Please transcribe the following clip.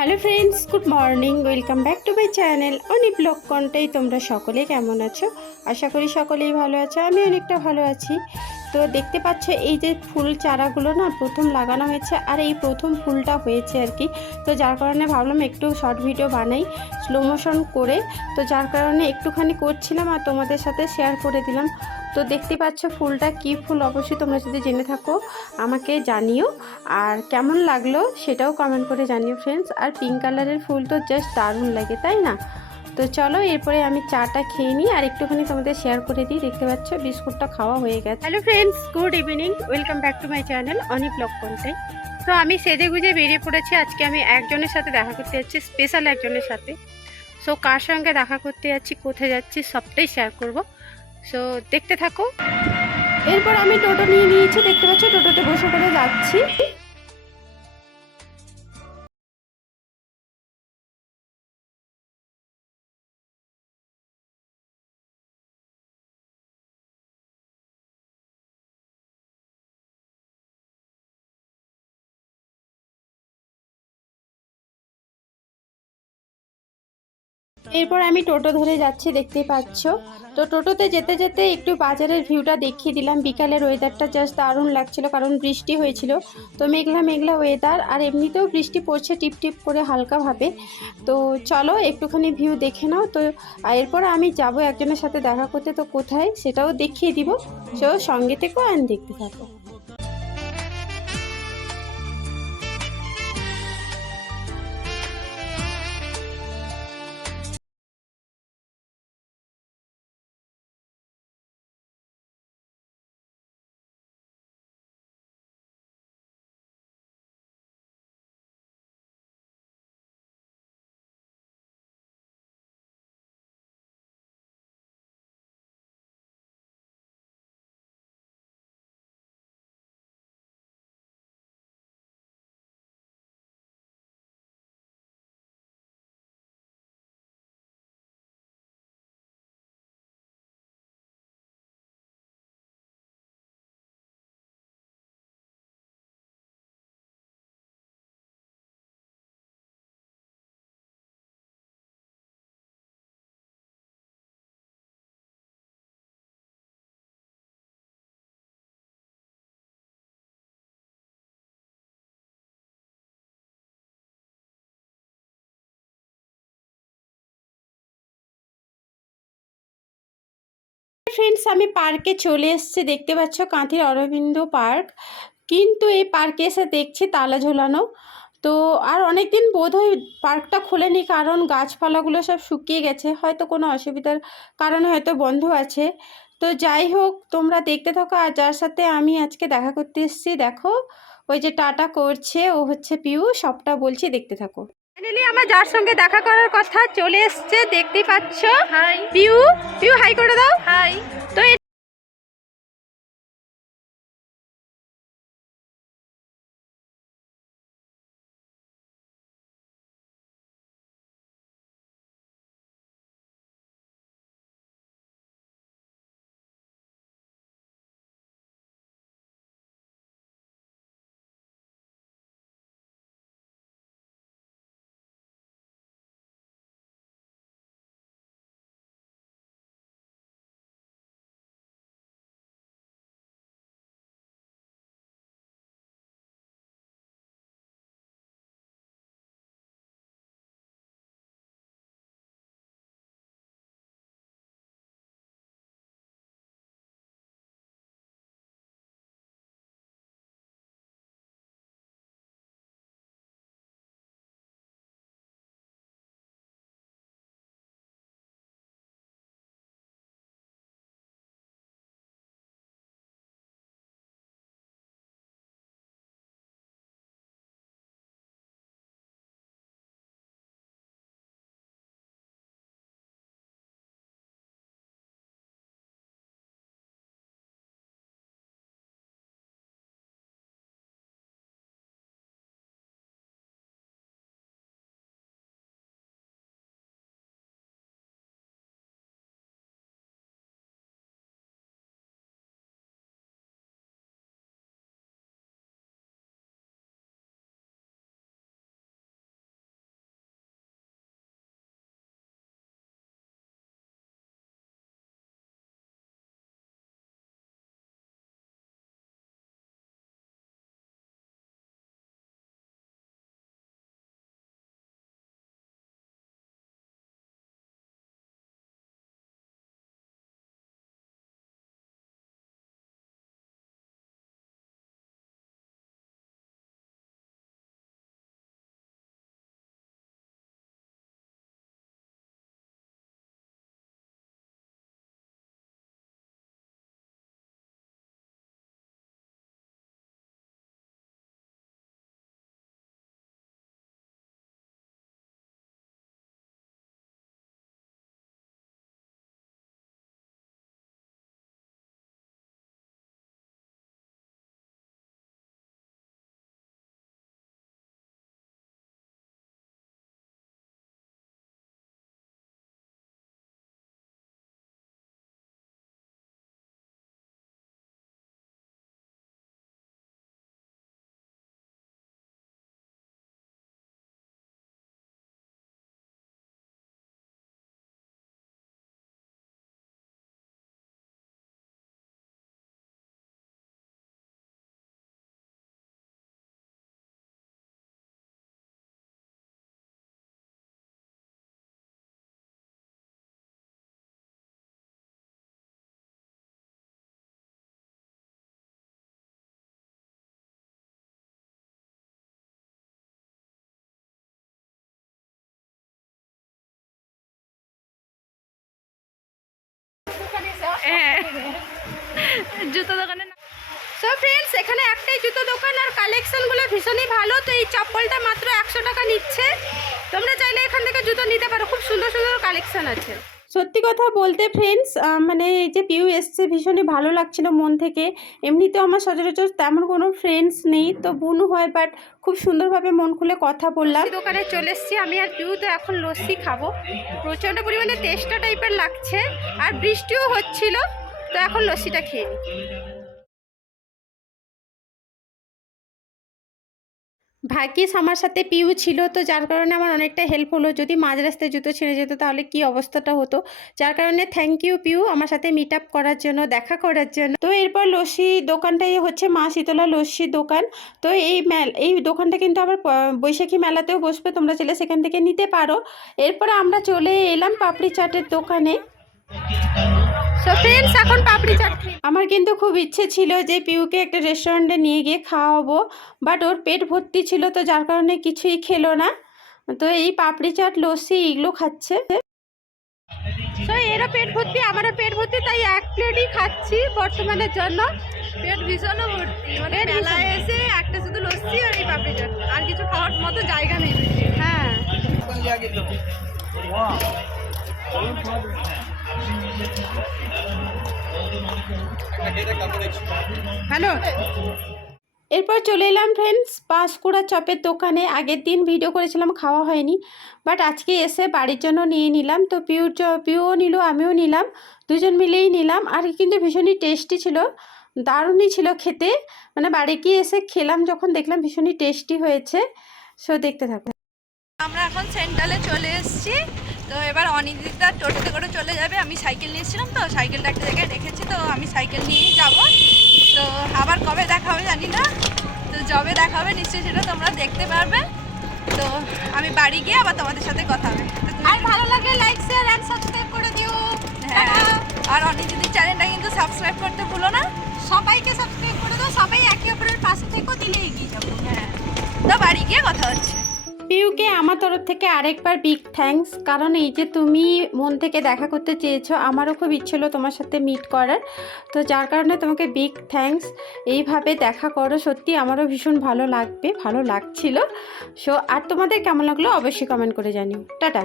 Hello friends, good morning. Welcome back to my channel Oni blog কন্টেই। তোমরা সকলে কেমন আছো? আশা করি সকলেই ভালো আছো। আমি অনেকটা ভালো আছি। তো দেখতে পাচ্ছ এই যে ফুল চারাগুলো না প্রথম লাগানো হয়েছে, আর এই প্রথম ফুলটা হয়েছে আর কি। তো যার কারণে ভাবলাম একটু শর্ট ভিডিও বানাই স্লো মোশন করে। তো যার কারণে একটুখানি করছিলাম আর তোমাদের সাথে শেয়ার করে দিলাম। তো দেখতে পাচ্ছ ফুলটা কী ফুল, অবশ্যই তোমরা যদি জেনে থাকো আমাকে জানিও, আর কেমন লাগলো সেটাও কমেন্ট করে জানিও ফ্রেন্ডস। আর পিঙ্ক কালারের ফুল তো জাস্ট দারুণ লাগে, তাই না? তো চলো এরপরে আমি চাটা খেয়ে নিই আর একটুখানি তোমাদের শেয়ার করে দিই। দেখতে পাচ্ছ বিস্কুটটা খাওয়া হয়ে গেছে। Hello friends, good evening. Welcome back to my channel Oni blog content. তো আমি সেজে গুজে বেরিয়ে পড়েছি। আজকে আমি একজনের সাথে দেখা করতে যাচ্ছি, স্পেশাল একজনের সাথে। সো কার সঙ্গে দেখা করতে যাচ্ছি, কোথায় যাচ্ছি, সবটাই শেয়ার করব। সো দেখতে থাকো। এরপর আমি টোটো নিয়ে নিয়েছি, দেখতে পাচ্ছ টোটোতে বসে করে যাচ্ছি। এরপর আমি টোটো ধরে যাচ্ছি, দেখতেই পাচ্ছ। তো টোটোতে যেতে যেতে একটু বাজারের ভিউটা দেখিয়ে দিলাম। বিকালের ওয়েদারটা জাস্ট দারুণ লাগছিল, কারণ বৃষ্টি হয়েছিল। তো মেঘলা মেঘলা ওয়েদার, আর এমনিতেও বৃষ্টি পড়ছে টিপ টিপ করে হালকাভাবে। তো চলো একটুখানি ভিউ দেখে নাও। তো এরপর আমি যাব একজনের সাথে দেখা করতে, তো কোথায় সেটাও দেখিয়ে দিব। সো সঙ্গে থেকো আর দেখতে থাকো। ফ্রেন্ডস, আমি পার্কে চলে এসেছি, দেখতে পাচ্ছ কাঁথির অরবিন্দ পার্ক। কিন্তু এই পার্কে এসে দেখছি তালা ঝোলানো। তো আর অনেক দিন বোধহয় পার্কটা খোলেনি, কারণ গাছপালাগুলো সব শুকিয়ে গেছে, হয়তো কোনো অসুবিধার কারণে হয়তো বন্ধ আছে। তো যাই হোক, তোমরা দেখতে থাকো। আর যার সাথে আমি আজকে দেখা করতে এসেছি, দেখো ওই যে টাটা করছে, ও হচ্ছে পিউ। সবটা বলছি, দেখতে থাকো। ফাইনালি আমার যার সঙ্গে দেখা করার কথা চলে এসছে, দেখতেই পাচ্ছ। হাই পিউ। পিউ হাই করে দাও। হাই। তো জুতো দোকানে। সো ফ্রেন্ডস, এখানে একটাই জুতো দোকান আর কালেকশনগুলো ভীষণই ভালো। তো এই চপ্পলটা মাত্র 100 টাকা নিচ্ছে। তোমরা চাইলে এখান থেকে জুতো নিতে পারো, খুব সুন্দর সুন্দর কালেকশন আছে। সত্যি কথা বলতে ফ্রেন্ডস, মানে এই যে পিউ এসছে ভীষণই ভালো লাগছিল মন থেকে। এমনিতেও আমার সচরাচর তেমন কোনো ফ্রেন্ডস নেই, তো বুনু হয়, বাট খুব সুন্দরভাবে মন খুলে কথা বললাম। দোকানে চলে এসেছি আমি আর পিউ, তো এখন লস্যি খাবো। প্রচণ্ড পরিমাণে তেষ্টা টাইপের লাগছে আর বৃষ্টিও হচ্ছিল, তো এখন লস্যিটা খেয়ে নিই। ভাগ্যিস আমার সাথে পিউ ছিল, তো যার কারণে আমার অনেকটা হেল্প হলো। যদি মাঝ রাস্তায় জুতো ছিঁড়ে যেত তাহলে কি অবস্থাটা হতো। যার কারণে থ্যাংক ইউ পিউ আমার সাথে মিট আপ করার জন্য, দেখা করার জন্য। তো এরপর লস্যি দোকানটাই হচ্ছে মা শীতলা লস্যির দোকান। তো এই দোকানটা কিন্তু আবার বৈশাখী মেলাতেও বসবে, তোমরা চাইলে সেখান থেকে নিতে পারো। এরপর আমরা চলে এলাম পাপড়ি চাটের দোকানে। সো ফ্রেন্ডস, এখন পাপড়ি চাট আমার কিন্তু খুব ইচ্ছে ছিল যে পিউকে একটা রেস্টুরেন্টে নিয়ে গিয়ে খাওয়াবো, বাট ওর পেট ভর্তি ছিল, তো যার কারণে কিছুই খেলো না। তো এই পাপড়ি চাট লস্যি এগুলো খাচ্ছে। তো এরও পেট ভর্তি, আমারও পেট ভর্তি, তাই এক প্লেটই খাচ্ছি বর্তমানের জন্য। পেট ভীষণ ভর্তি, মানে মেলায় এসে একটা শুধু লস্যি আর এই পাপড়ি চাট, আর কিছু খাওয়ার মতো জায়গা নেই। হ্যাঁ, হ্যালো। এরপর চলে এলাম ফ্রেন্ডস পাঁশকুড়া চপের দোকানে। আগের দিন ভিডিও করেছিলাম, খাওয়া হয়নি, বাট আজকে এসে বাড়ির জন্য নিয়ে নিলাম। তো পিউও নিল, আমিও নিলাম, দুজন মিলেই নিলাম। আর কিন্তু ভীষণই টেস্টি ছিল, দারুণই ছিল খেতে। মানে বাড়ি গিয়ে এসে খেলাম যখন, দেখলাম ভীষণই টেস্টি হয়েছে। সো দেখতে থাকো। আমরা এখন সেন্ট্রালে চলে এসেছি। তো এবার অনিদিতা টোটোতে করে চলে যাবে। আমি সাইকেল নিয়েছিলাম, তো সাইকেলটা একটা জায়গায় রেখেছি, তো আমি সাইকেল নিয়েই যাব। তো আবার কবে দেখা হবে জানি না, তো যবে দেখা হবে নিশ্চয়ই সেটা তোমরা দেখতে পারবে। তো আমি বাড়ি গিয়ে আবার তোমাদের সাথে কথা হবে। আর ভালো লাগে লাইক শেয়ার অ্যান্ড সাবস্ক্রাইব করে দিও। হ্যাঁ, আর অনিদিদির চ্যানেলটা কিন্তু সাবস্ক্রাইব করতে ভুলো না। সবাইকে সাবস্ক্রাইব করে দাও, সবাই একে অপরের পাশে থেকেও দিলে এগিয়ে যাবো। হ্যাঁ, তো বাড়ি গিয়ে কথা হচ্ছে। পিউকে আমার তরফ থেকে আরেকবার বিগ থ্যাঙ্কস, কারণ এই যে তুমি মন থেকে দেখা করতে চেয়েছো, আমারও খুব ইচ্ছে হলো তোমার সাথে মিট করার, তো যার কারণে তোমাকে বিগ থ্যাঙ্কস। এইভাবে দেখা করো, সত্যি আমারও ভীষণ ভালো লাগবে, ভালো লাগছিল। সো আর তোমাদের কেমন লাগলো অবশ্যই কমেন্ট করে জানিও। টাটা।